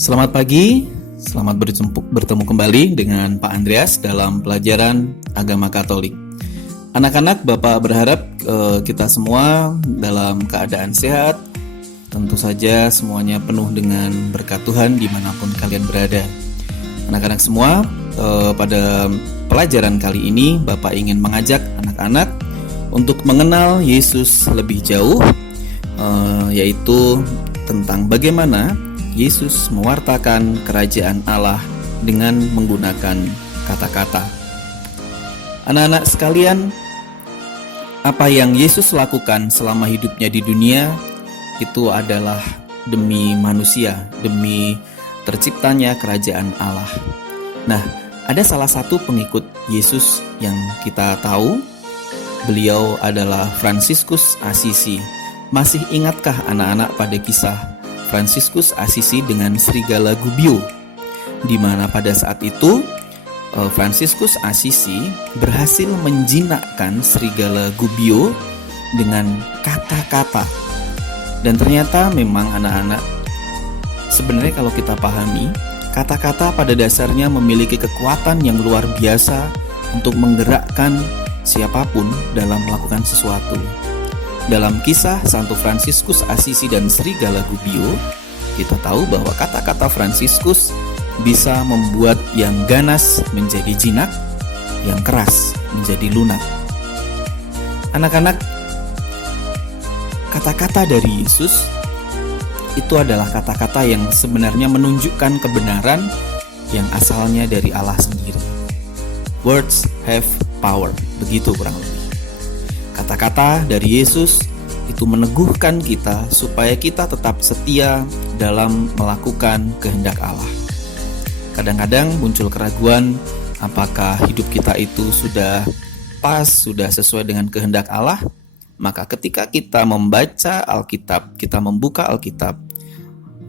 Selamat pagi, selamat bertemu kembali dengan Pak Andreas dalam pelajaran agama Katolik. Anak-anak, Bapak berharap kita semua dalam keadaan sehat, tentu saja semuanya penuh dengan berkat Tuhan dimanapun kalian berada. Anak-anak semua, pada pelajaran kali ini Bapak ingin mengajak anak-anak untuk mengenal Yesus lebih jauh, yaitu tentang bagaimana Yesus mewartakan kerajaan Allah dengan menggunakan kata-kata. Anak-anak sekalian, apa yang Yesus lakukan selama hidupnya di dunia itu adalah demi manusia, demi terciptanya kerajaan Allah. Nah, ada salah satu pengikut Yesus yang kita tahu, beliau adalah Fransiskus Assisi. Masih ingatkah anak-anak pada kisah Fransiskus Assisi dengan serigala Gubbio, di mana pada saat itu Fransiskus Assisi berhasil menjinakkan serigala Gubbio dengan kata-kata. Dan ternyata memang anak-anak, sebenarnya kalau kita pahami, kata-kata pada dasarnya memiliki kekuatan yang luar biasa untuk menggerakkan siapapun dalam melakukan sesuatu. Dalam kisah Santo Fransiskus Assisi dan serigala Gubbio, kita tahu bahwa kata-kata Fransiskus bisa membuat yang ganas menjadi jinak, yang keras menjadi lunak. Anak-anak, kata-kata dari Yesus itu adalah kata-kata yang sebenarnya menunjukkan kebenaran yang asalnya dari Allah sendiri. Words have power, begitu kurang lebih. Kata-kata dari Yesus itu meneguhkan kita supaya kita tetap setia dalam melakukan kehendak Allah. Kadang-kadang muncul keraguan apakah hidup kita itu sudah pas, sudah sesuai dengan kehendak Allah. Maka ketika kita membaca Alkitab, kita membuka Alkitab,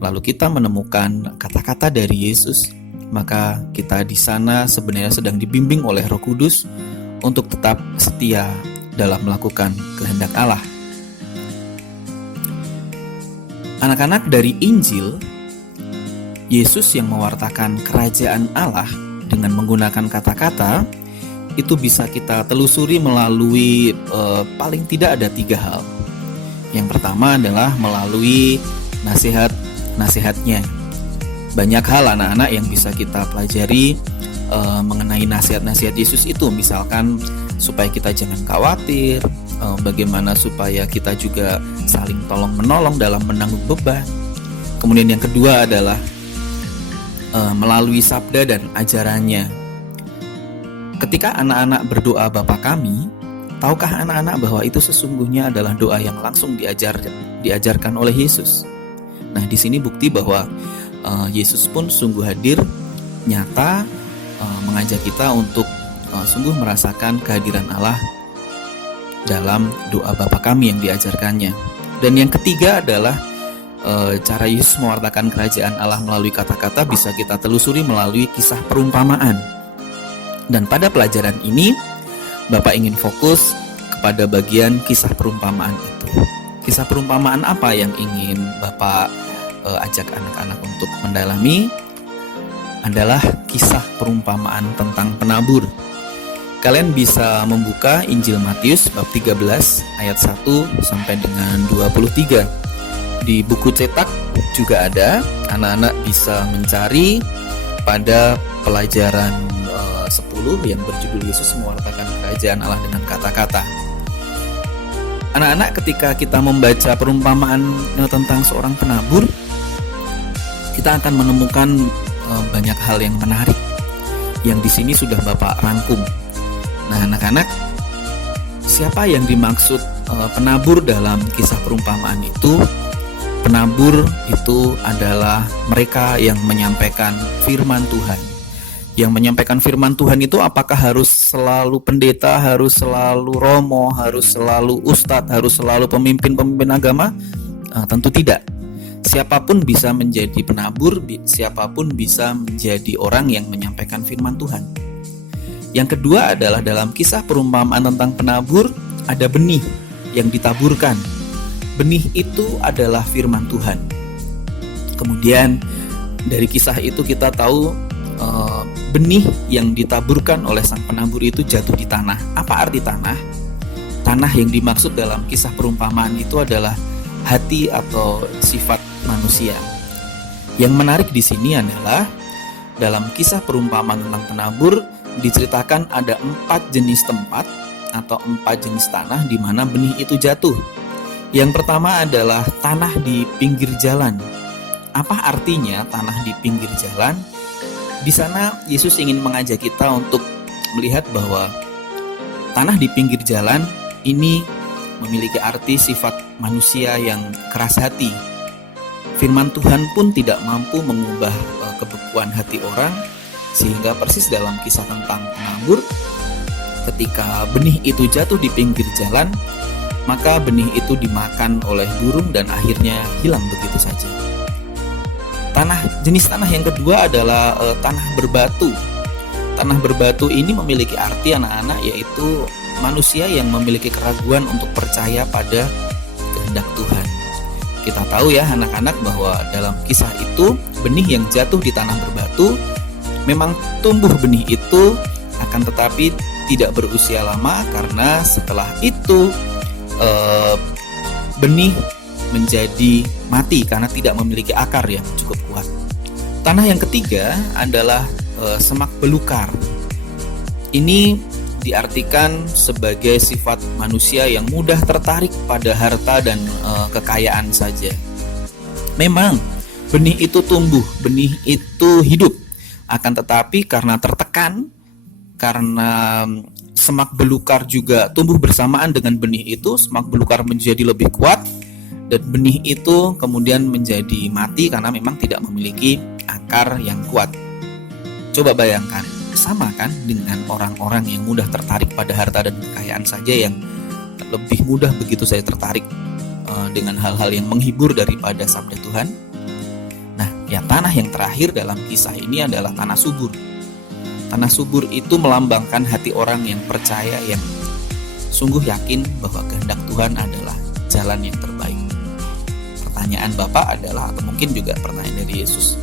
lalu kita menemukan kata-kata dari Yesus, maka kita di sana sebenarnya sedang dibimbing oleh Roh Kudus untuk tetap setia dalam melakukan kehendak Allah. Anak-anak, dari Injil, Yesus yang mewartakan kerajaan Allah dengan menggunakan kata-kata itu bisa kita telusuri melalui paling tidak ada 3 hal. Yang pertama adalah melalui nasihat-nasihatnya. Banyak hal anak-anak yang bisa kita pelajari mengenai nasihat-nasihat Yesus itu, misalkan supaya kita jangan khawatir, bagaimana supaya kita juga saling tolong-menolong dalam menanggung beban. Kemudian yang kedua adalah melalui sabda dan ajarannya. Ketika anak-anak berdoa Bapa Kami, tahukah anak-anak bahwa itu sesungguhnya adalah doa yang langsung diajarkan oleh Yesus? Nah, di sini bukti bahwa Yesus pun sungguh hadir, nyata, mengajak kita untuk sungguh merasakan kehadiran Allah dalam doa Bapa Kami yang diajarkannya. Dan yang ketiga adalah cara Yesus mewartakan kerajaan Allah melalui kata-kata bisa kita telusuri melalui kisah perumpamaan. Dan pada pelajaran ini Bapak ingin fokus kepada bagian kisah perumpamaan itu. Kisah perumpamaan apa yang ingin Bapak ajak anak-anak untuk mendalami? Adalah kisah perumpamaan tentang penabur. Kalian bisa membuka Injil Matius bab 13 ayat 1 sampai dengan 23. Di buku cetak juga ada, anak-anak bisa mencari pada pelajaran 10 yang berjudul Yesus mewartakan kerajaan Allah dengan kata-kata. Anak-anak, ketika kita membaca perumpamaan tentang seorang penabur, kita akan menemukan banyak hal yang menarik yang di sini sudah Bapak rangkum. Nah, anak-anak, siapa yang dimaksud penabur dalam kisah perumpamaan itu? Penabur itu adalah mereka yang menyampaikan firman Tuhan. Yang menyampaikan firman Tuhan itu apakah harus selalu pendeta, harus selalu romo, harus selalu ustadz, harus selalu pemimpin-pemimpin agama? Tentu tidak. Siapapun bisa menjadi penabur, siapapun bisa menjadi orang yang menyampaikan firman Tuhan. Yang kedua adalah dalam kisah perumpamaan tentang penabur, ada benih yang ditaburkan. Benih itu adalah firman Tuhan. Kemudian Dari kisah itu kita tahu benih yang ditaburkan oleh sang penabur itu jatuh di tanah. Apa arti tanah? Tanah yang dimaksud dalam kisah perumpamaan itu adalah hati atau sifat manusia. Yang menarik di sini adalah dalam kisah perumpamaan tentang penabur diceritakan ada 4 jenis tempat atau 4 jenis tanah di mana benih itu jatuh. Yang pertama adalah tanah di pinggir jalan. Apa artinya tanah di pinggir jalan? Di sana Yesus ingin mengajak kita untuk melihat bahwa tanah di pinggir jalan ini memiliki arti sifat manusia yang keras hati. Firman Tuhan pun tidak mampu mengubah kebekuan hati orang, sehingga persis dalam kisah tentang penabur, ketika benih itu jatuh di pinggir jalan, maka benih itu dimakan oleh burung dan akhirnya hilang begitu saja. Jenis tanah yang kedua adalah tanah berbatu. Tanah berbatu ini memiliki arti anak-anak, yaitu manusia yang memiliki keraguan untuk percaya pada kehendak Tuhan. Kita tahu ya anak-anak bahwa dalam kisah itu benih yang jatuh di tanah berbatu memang tumbuh benih itu, akan tetapi tidak berusia lama karena setelah itu benih menjadi mati karena tidak memiliki akar yang cukup kuat. Tanah yang ketiga adalah semak belukar. Ini diartikan sebagai sifat manusia yang mudah tertarik pada harta dan kekayaan saja. Memang benih itu tumbuh, benih itu hidup. Akan tetapi karena tertekan, karena semak belukar juga tumbuh bersamaan dengan benih itu, semak belukar menjadi lebih kuat dan benih itu kemudian menjadi mati karena memang tidak memiliki akar yang kuat. Coba bayangkan, sama kan dengan orang-orang yang mudah tertarik pada harta dan kekayaan saja, yang lebih mudah begitu saya tertarik dengan hal-hal yang menghibur daripada sabda Tuhan. Nah, yang tanah yang terakhir dalam kisah ini adalah tanah subur. Tanah subur itu melambangkan hati orang yang percaya, yang sungguh yakin bahwa kehendak Tuhan adalah jalan yang terbaik. Pertanyaan Bapak adalah, atau mungkin juga pertanyaan dari Yesus,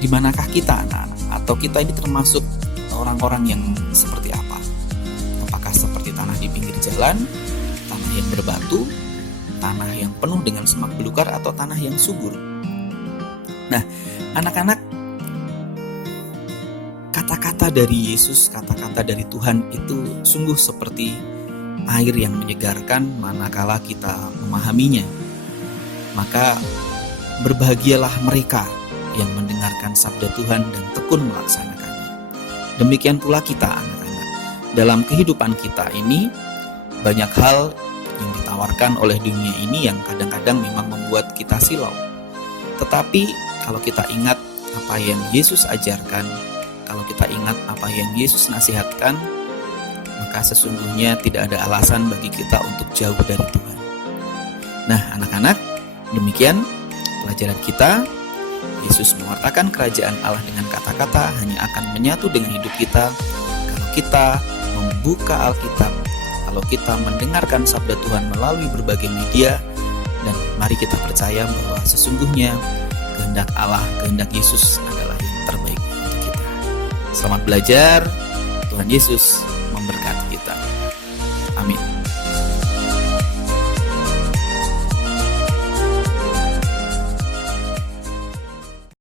di manakah kita anak-anak? Atau kita ini termasuk orang-orang yang seperti apa? Apakah seperti tanah di pinggir jalan, tanah yang berbatu, tanah yang penuh dengan semak belukar, atau tanah yang subur? Nah, anak-anak, kata-kata dari Yesus, kata-kata dari Tuhan itu sungguh seperti air yang menyegarkan manakala kita memahaminya. Maka berbahagialah mereka yang mendengarkan sabda Tuhan dan tekun melaksanakannya. Demikian pula kita anak-anak. Dalam kehidupan kita ini banyak hal yang ditawarkan oleh dunia ini yang kadang-kadang memang membuat kita silau. Tetapi kalau kita ingat apa yang Yesus ajarkan, kalau kita ingat apa yang Yesus nasihatkan, maka sesungguhnya tidak ada alasan bagi kita untuk jauh dari Tuhan. Nah, anak-anak, demikian pelajaran kita. Yesus mewartakan kerajaan Allah dengan kata-kata hanya akan menyatu dengan hidup kita kalau kita membuka Alkitab, kalau kita mendengarkan sabda Tuhan melalui berbagai media, dan mari kita percaya bahwa sesungguhnya kehendak Allah, kehendak Yesus adalah yang terbaik untuk kita. Selamat belajar, Tuhan Yesus